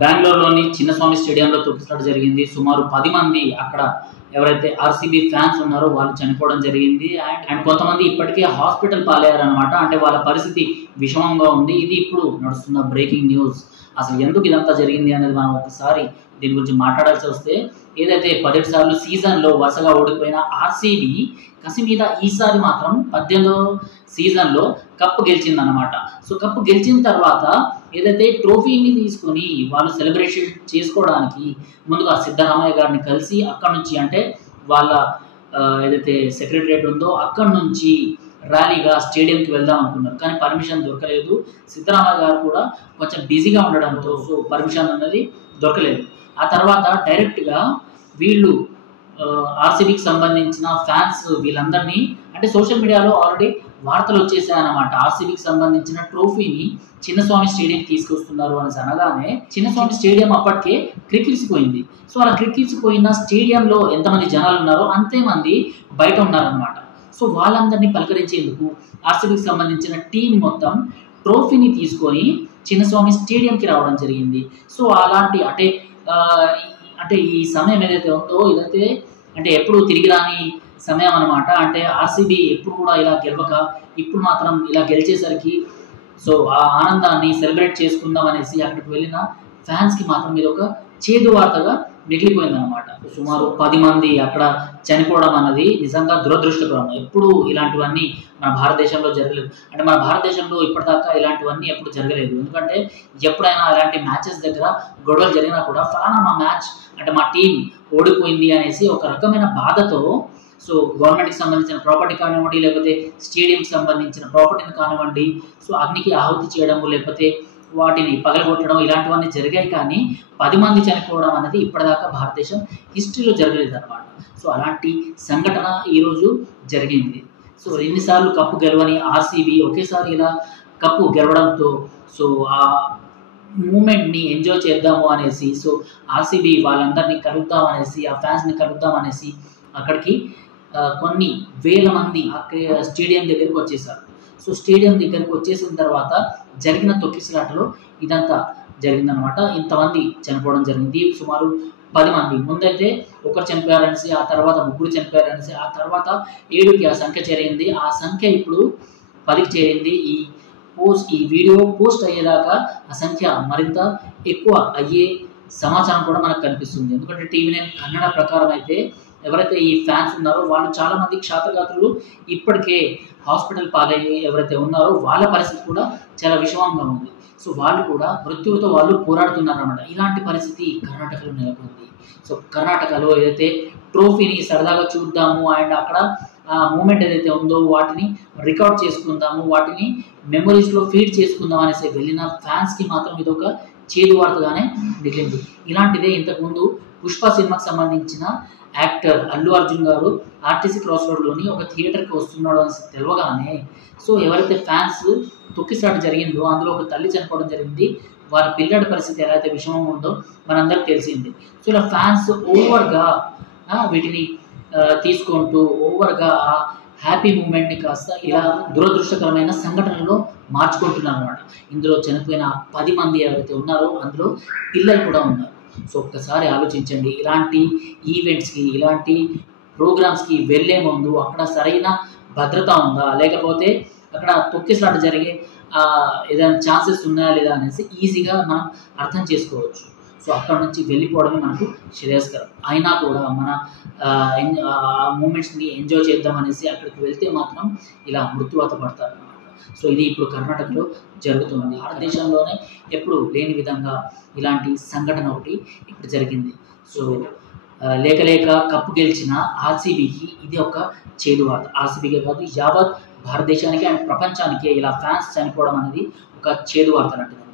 బెంగళూరులోని చిన్నస్వామి స్టేడియంలో తొక్కిసలాట జరిగింది. సుమారు 10 మంది అక్కడ ఎవరైతే ఆర్సీబీ ఫ్యాన్స్ ఉన్నారో వాళ్ళు చనిపోవడం జరిగింది. అండ్ కొంతమంది ఇప్పటికే హాస్పిటల్ పాలయ్యారనమాట. అంటే వాళ్ళ పరిస్థితి విషమంగా ఉంది. ఇది ఇప్పుడు నడుస్తున్న బ్రేకింగ్ న్యూస్. అసలు ఎందుకు ఇదంతా జరిగింది అనేది మనం ఒకసారి దీని గురించి మాట్లాడాల్సి వస్తే, ఏదైతే 17 సార్లు సీజన్లో వరుసగా ఓడిపోయిన ఆర్సీబీ కసి మీద ఈసారి మాత్రం 18వ సీజన్లో కప్పు గెలిచిందనమాట. సో కప్పు గెలిచిన తర్వాత ఏదైతే ట్రోఫీని తీసుకొని వాళ్ళు సెలబ్రేషన్ చేసుకోవడానికి ముందుగా సిద్ధరామయ్య గారిని కలిసి అక్కడ నుంచి, అంటే వాళ్ళ ఏదైతే సెక్రటరియట్ ఉందో అక్కడ నుంచి ర్యాలీగా స్టేడియంకి వెళ్దాం అనుకున్నారు. కానీ పర్మిషన్ దొరకలేదు. సిద్ధరామయ్య గారు కూడా కొంచెం బిజీగా ఉండడంతో సో పర్మిషన్ అనేది దొరకలేదు. ఆ తర్వాత డైరెక్ట్గా వీళ్ళు ఆర్సీబీకి సంబంధించిన ఫ్యాన్స్ వీళ్ళందరినీ, అంటే సోషల్ మీడియాలో ఆల్రెడీ వార్తలు వచ్చేసాయన్నమాట. ఆర్సీబీకి సంబంధించిన ట్రోఫీని చిన్నస్వామి స్టేడియంకి తీసుకొస్తున్నారు అనేసి అనగానే చిన్నస్వామి స్టేడియం అప్పటికే క్రిక్కిరిసిపోయింది. సో అలా క్రిక్కిరిసిపోయిన స్టేడియంలో ఎంతమంది జనాలు ఉన్నారో అంతే మంది బయట ఉన్నారనమాట. సో వాళ్ళందరినీ పలకరించేందుకు ఆర్సీబీకి సంబంధించిన టీం మొత్తం ట్రోఫీని తీసుకొని చిన్నస్వామి స్టేడియంకి రావడం జరిగింది. సో అలాంటి అంటే ఈ సమయం ఏదైతే ఉందో ఇదైతే అంటే ఎప్పుడు తిరిగి రాని సమయం అనమాట. అంటే ఆర్సీబీ ఎప్పుడు కూడా ఇలా గెలవక ఇప్పుడు మాత్రం ఇలా గెలిచేసరికి సో ఆ ఆనందాన్ని సెలబ్రేట్ చేసుకుందాం అనేసి అక్కడికి వెళ్ళిన ఫ్యాన్స్కి మాత్రం ఇది ఒక చేదు వార్తగా మిగిలిపోయిందనమాట. సుమారు 10 మంది అక్కడ చనిపోవడం అన్నది నిజంగా దురదృష్టకరం. ఎప్పుడు ఇలాంటివన్నీ మన భారతదేశంలో జరగలేదు. అంటే మన భారతదేశంలో ఇప్పటిదాకా ఇలాంటివన్నీ ఎప్పుడు జరగలేదు. ఎందుకంటే ఎప్పుడైనా ఇలాంటి మ్యాచెస్ దగ్గర గొడవలు జరిగినా కూడా ఫలానా మా మ్యాచ్ అంటే మా టీం ఓడిపోయింది అనేసి ఒక రకమైన బాధతో సో గవర్నమెంట్కి సంబంధించిన ప్రాపర్టీ కానివ్వండి, లేకపోతే స్టేడియంకి సంబంధించిన ప్రాపర్టీని కానివ్వండి, సో అగ్నికి ఆహుతి చేయడము, లేకపోతే వాటిని పగలగొట్టడం ఇలాంటివన్నీ జరిగాయి. కానీ 10 మంది చనిపోవడం అనేది ఇప్పటిదాకా భారతదేశం హిస్టరీలో జరగలేదు అనమాట. సో అలాంటి సంఘటన ఈరోజు జరిగింది. సో ఎన్నిసార్లు కప్పు గెలవని ఆర్సీబీ ఒకేసారి ఇలా కప్పు గెలవడంతో సో ఆ మూమెంట్ని ఎంజాయ్ చేద్దాము అనేసి సో ఆర్సీబీ వాళ్ళందరినీ కలుద్దాం అనేసి, ఆ ఫ్యాన్స్ని కలుద్దాం అనేసి అక్కడికి కొన్ని వేల మంది స్టేడియం దగ్గరికి వచ్చేసారు. సో స్టేడియం దగ్గరికి వచ్చేసిన తర్వాత జరిగిన తొక్కిసలాటలో ఇదంతా జరిగిందనమాట. ఇంతమంది చనిపోవడం జరిగింది. సుమారు 10 మంది. ముందైతే ఒకరు చనిపోయారనేసి, ఆ తర్వాత 3 చనిపోయారనేసి, ఆ తర్వాత 7కి ఆ సంఖ్య చేరింది. ఆ సంఖ్య ఇప్పుడు 10కి చేరింది. ఈ వీడియో పోస్ట్ అయ్యేదాకా ఆ సంఖ్య మరింత ఎక్కువ అయ్యే సమాచారం కూడా మనకు కనిపిస్తుంది. ఎందుకంటే TV9 కన్నడ ప్రకారం అయితే ఎవరైతే ఈ ఫ్యాన్స్ ఉన్నారో వాళ్ళు చాలామంది క్షాత్రఘాతులు ఇప్పటికే హాస్పిటల్ పాలయ్యి ఎవరైతే ఉన్నారో వాళ్ళ పరిస్థితి కూడా చాలా విషమంగా ఉంది. సో వాళ్ళు కూడా మృత్యువుతో వాళ్ళు పోరాడుతున్నారన్నమాట. ఇలాంటి పరిస్థితి కర్ణాటకలో నెలకొంది. సో కర్ణాటకలో ఏదైతే ట్రోఫీని సరదాగా చూద్దాము అండ్ అక్కడ ఆ మూమెంట్ ఏదైతే ఉందో వాటిని రికార్డ్ చేసుకుందాము, వాటిని మెమరీస్లో ఫీడ్ చేసుకుందాం అనేసి వెళ్ళిన ఫ్యాన్స్కి మాత్రం ఇది ఒక చేదు వార్తగానే మిగిలింది. ఇలాంటిదే ఇంతకుముందు పుష్ప సినిమాకి సంబంధించిన యాక్టర్ అల్లు అర్జున్ గారు ఆర్టీసీ క్రాస్ రోడ్లోని ఒక థియేటర్కి వస్తున్నాడు అని తెలియగానే సో ఎవరైతే ఫ్యాన్స్ తొక్కిసలాట జరిగిందో అందులో ఒక తల్లి చనిపోవడం జరిగింది. వారి పిల్లడి పరిస్థితి ఎలా అయితే విషమంగా ఉందో మనందరికి తెలిసింది. సో ఇలా ఫ్యాన్స్ ఓవర్గా వీటిని తీసుకుంటూ ఓవర్గా ఆ హ్యాపీ మూమెంట్ని కాస్త ఇలా దురదృష్టకరమైన సంఘటనలో మార్చుకుంటున్నారు అనమాట. ఇందులో చనిపోయిన 10 మంది ఎవరైతే ఉన్నారో అందులో పిల్లలు కూడా ఉన్నారు. సో ఒక్కసారి ఆలోచించండి. ఇలాంటి ఈవెంట్స్కి, ఇలాంటి ప్రోగ్రామ్స్కి వెళ్ళే ముందు అక్కడ సరైన భద్రత ఉందా, లేకపోతే అక్కడ తొక్కిసలాట జరిగే ఏదైనా ఛాన్సెస్ ఉన్నాయా లేదా అనేసి ఈజీగా మనం అర్థం చేసుకోవచ్చు. సో అక్కడ నుంచి వెళ్ళిపోవడమే మనకు శ్రేయస్కరం. అయినా కూడా మన మూమెంట్స్ని ఎంజాయ్ చేద్దాం అనేసి అక్కడికి వెళ్తే మాత్రం ఇలా మృత్యువాత పడతారు అన్నమాట. సో ఇది ఇప్పుడు కర్ణాటకలో జరుగుతుంది. భారతదేశంలోనే ఎప్పుడు లేని విధంగా ఇలాంటి సంఘటన ఒకటి ఇప్పుడు జరిగింది. సో లేక కప్పు గెలిచిన ఆర్సీబీకి ఇది ఒక చేదు వార్త. ఆర్సీబీకే కాదు యావత్ భారతదేశానికి అండ్ ప్రపంచానికి ఇలా ఫ్యాన్స్ చనిపోవడం అనేది ఒక చేదు వార్త అన్నట్టు.